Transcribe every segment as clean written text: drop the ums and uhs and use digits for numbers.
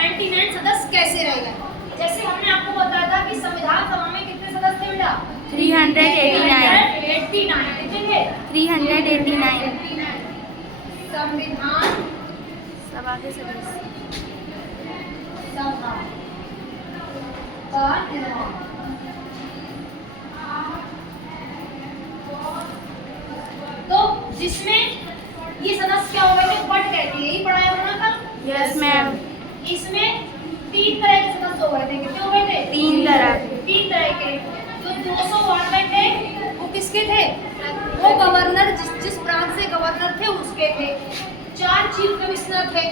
99 सदस्य कैसे रह गए? जैसे हमने आपको बताया था कि संविधान सभा में कितने सदस्य थे बेटा? 389 कितने थे? 389 संविधान सभा के सदस्य। सभा का निर्माण। तो जिसमें ये सदस्य क्या हो गए थे? पट गए थे। यही पढ़ाया होना था? Yes ma'am. इसमें 3 तरह के सदस्य हो गए थे। कितने हो गए थे? 3 तरह। 3 तरह के। जो 292 थे वो किसके थे? वो गवर्नर जिस प्रांत से गवर्नर थे उसके थे। 4 चीफ कमिश्नर थे।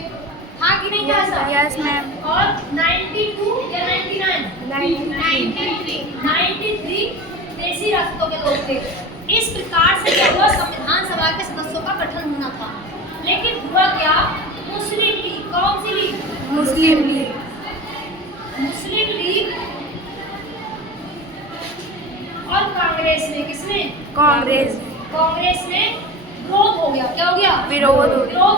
हाँ कि नहीं? क्या सर? Yes ma'am. और 92 या 93 देशी राष्ट्रों के लोग थे। इस प्रकार से क्या हुआ? संविधान सभा के सदस्यों का गठन होना था। लेकिन हुआ क्या? मुस्लिम लीग। कौन सी लीग? मुस्लिम लीग। मुस्लिम लीग और कांग्रेस ने, किसने? कांग्रेस। कांग्रेस में विरोध हो गया। क्या हो गया? विरोध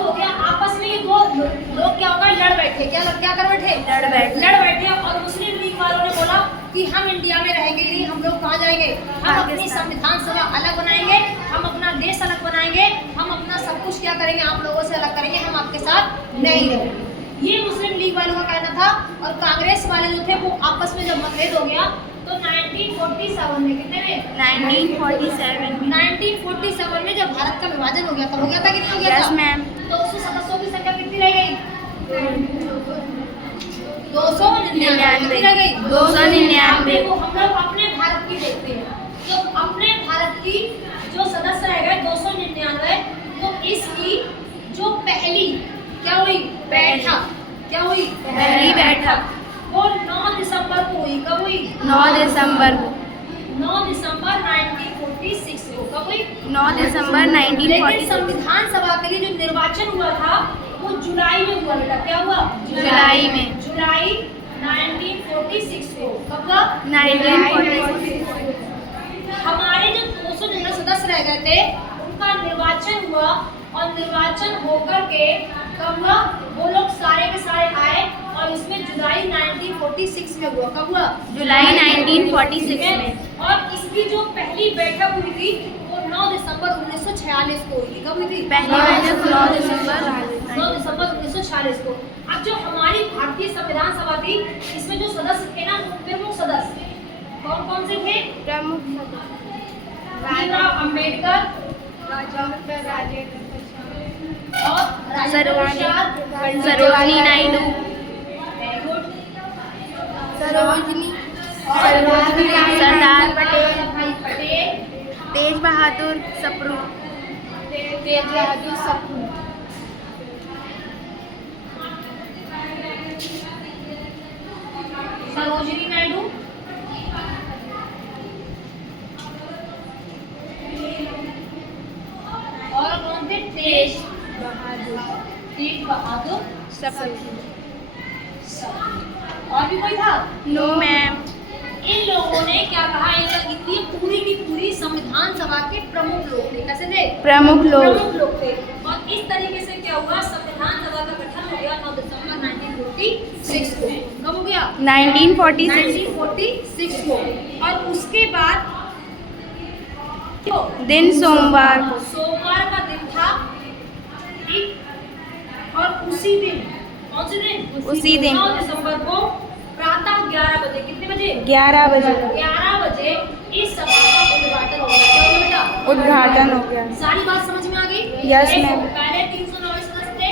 हो गया। आपस में ये दो लोग क्या होगा? लड़ बैठे। क्या कर बैठे? लड़ बैठे। और मुस्लिम लीग वालों ने बोला कि हम इंडिया में रहेंगे नहीं, हम लोग कहाँ जाएंगे? हम अपनी संविधान सभा अलग बनाएंगे, हम अपना देश अलग बनाएंगे, हम अपना सब कुछ क्या करेंगे? आप लोगों से अलग करेंगे, हम आपके साथ नहीं रहेंगे। ये मुस्लिम लीग वालों का कहना था। और कांग्रेस वाले जो थे वो आपस में जब मतभेद हो गया तो 1947 में, कितने में? 1947 में जब भारत का विभाजन हो गया था। हो गया था कि नहीं हो गया था? Yes ma'am. तो उसमें सदस्यों की संख्या कितनी रह गई? 299 रह गई। 299। देखो हम लोग अपने भारत की देखते हैं। तो अपने भारत की जो सदस्य रह गए 299। तो इसकी जो पहली क्या हुई? बैठक। क्या हुई? पहली बैठक वो 9 दिसंबर को हुई। कब हुई? 9 दिसंबर को। 9 दिसंबर 1946 को। कब हुई? 9 दिसंबर लेकिन 1946। संविधान सभा के लिए जो निर्वाचन हुआ था वो जुलाई में हुआ बेटा। क्या हुआ? जुलाई में। जुलाई 1946 को। कब हुआ? 1946। हमारे जो 299 सदस्य रह गए थे उनका निर्वाचन हुआ। और निर्वाचन होकर के कब हुआ? वो लोग सारे के सारे आए और इसमें जुलाई 1946 में हुआ। कब हुआ? जुलाई 1946 में। और इसकी जो पहली बैठक हुई थी वो 9 दिसंबर 1946 को हुई थी। कब हुई थी? पहली बैठक 9 दिसंबर 9 दिसंबर 1946 को। अब जो हमारी भारतीय संविधान सभा थी इसमें जो सदस्य थे ना, प्रमुख सदस्य कौन कौन से थे? प्रमुख भीमराव अम्बेडकर और सरोजिनी नायडू। सरदार पटेल। तेज बहादुर सप्रू। सरोजिनी नायडू और कौन थे? तेज बहादुर सप्रू। और भी कोई था? No ma'am. इन लोगों ने क्या कहा? इनकी पूरी की पूरी संविधान सभा के प्रमुख लोग थे। कैसे थे? प्रमुख लोग थे। और इस तरीके से क्या हुआ? संविधान सभा का गठन हो गया 9 दिसंबर 1946 को। कब हो गया? 1946 को। और उसके बाद दिन सोमवार को। सोमवार का दिन था। ठीक। और उसी दिन, कौन से दिन? उसी दिन 9 दिसंबर को प्रातः 11 बजे। कितने बजे? 11 बजे 11 बजे इस सभा का उद्घाटन हो गया। क्या बेटा? उद्घाटन हो गया। सारी बात समझ में आ गई? यस देखो, मैम। पहले 309 सदस्य थे।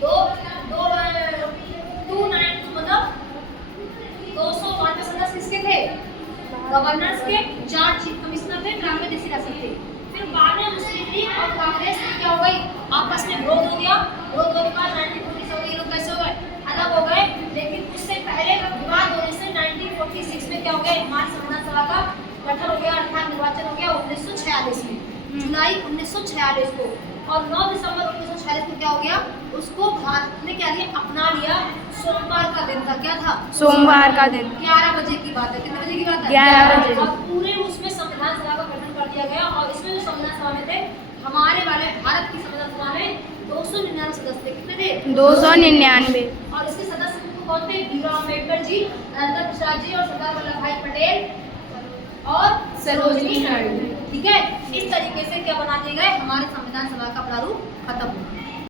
292 मतलब 292 सदस्य किसके थे? गवर्नर्स के। 4 चीफ कमिश्नर थे, 93 देशी राष्ट्र थे। फिर बाद में मुस्लिम लीग और कांग्रेस में क्या हो गई? आपस में विरोध हो गया। विरोध होने के बाद 1947 ये लोग कैसे हो गए? अलग हो गए। लेकिन उससे पहले विवाद होने से 1946 में क्या हो गया? हमारी संविधान सभा का गठन हो गया, अर्थात निर्वाचन हो गया 1946 में, जुलाई 1946 को। और 9 दिसंबर 1946 को क्या हो गया? उसको भारत ने क्या लिया? अपना लिया। सोमवार का दिन था। क्या था? सोमवार का दिन। 11 बजे की बात है। कितने बजे की बात है? 11 बजे। और पूरे उसमें संविधान सभा का गठन कर दिया गया। और इसमें जो संविधान सभा में थे हमारे वाले भारत की संविधान सभा में 299 सदस्य थे। कितने थे? 299। और इसके सदस्य कौन थे? भीमराव अम्बेडकर जी, अनंत प्रसाद जी और सरदार वल्लभ भाई पटेल और सरोजिनी नायडू। ठीक है, इस तरीके से क्या बना दिए गए? हमारे संविधान सभा का प्रारूप खत्म हुआ।